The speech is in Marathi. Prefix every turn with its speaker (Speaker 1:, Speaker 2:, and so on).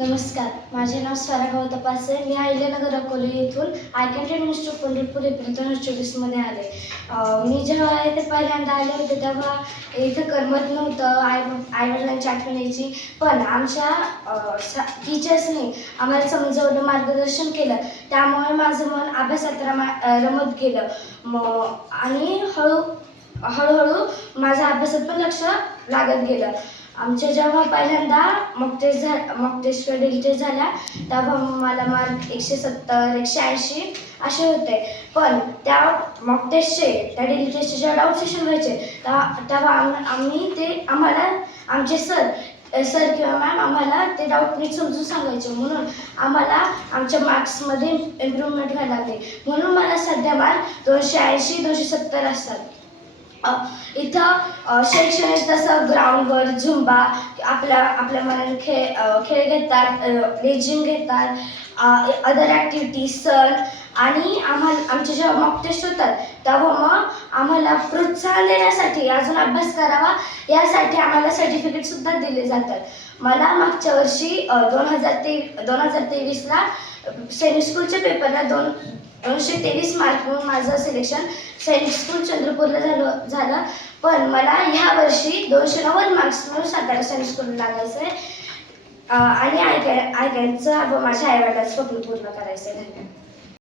Speaker 1: नमस्कार. माझे नाव स्वरा गौतम पासे मी अहिल्यानगर अकोले येथून आय कॅन्टेन इन्स्टिट्यूट पंढरपूर एप्रिल दोन हजार चोवीसमध्ये आले. मी जेव्हा इथे पहिल्यांदा आले होते तेव्हा इथं करमत नव्हतं. आई आईवडिलांची आठवण यायची. पण आमच्या टीचर्सनी आम्हाला समजवलं मार्गदर्शन केलं. त्यामुळे माझं मन अभ्यासात रमा रमत गेलं. मग आणि हळू हळूहळू माझ्या अभ्यासात पण लक्ष लागत गेलं. आमच्या जेव्हा पहिल्यांदा मॉक टेस्ट झा मॉक टेस्ट झाल्या तेव्हा मला मार्क एकशे सत्तर एकशे ऐंशी असे होते. पण त्या मॉक टेस्टचे त्या डेली टेस्टचे जेव्हा डाऊट सेशन व्हायचे तेव्हा आम आम्ही ते आम्हाला आमचे सर सर किंवा मॅम आम्हाला ते डाऊट नीट समजून सांगायचे. म्हणून आम्हाला आमच्या मार्क्समध्ये इम्प्रूव्हमेंट व्हायला लागली. म्हणून मला सध्या मार्क दोनशे ऐंशी दोनशे सत्तर असतात. इथं शैक्षणिक तसं ग्राउंडवर झुंबा आपल्या आपल्या मनाने खेळ खेळ घेतात लेझिम घेतात अदर ॲक्टिव्हिटी सण आणि आम्हाला आमचे जेव्हा मॉक टेस्ट होतात तेव्हा मग आम्हाला प्रोत्साहन देण्यासाठी अजून अभ्यास करावा यासाठी आम्हाला सर्टिफिकेटसुद्धा दिले जातात. मला मागच्या वर्षी दोन हजार ते दोन हजार तेवीसला सेमी स्कूलच्या पेपरला दोन दोनशे तेवीस मार्क माझं सिलेक्शन सैनिक स्कूल चंद्रपूरला झालं झालं पण मला ह्या वर्षी दोनशे नव्वद मार्क्स मिळून सातारा सैनिक स्कूलला लागायचं आहे आणि आय कॅ माझ्या आईवडिलाचं स्वप्न पूर्ण करायचं आहे धन्यवाद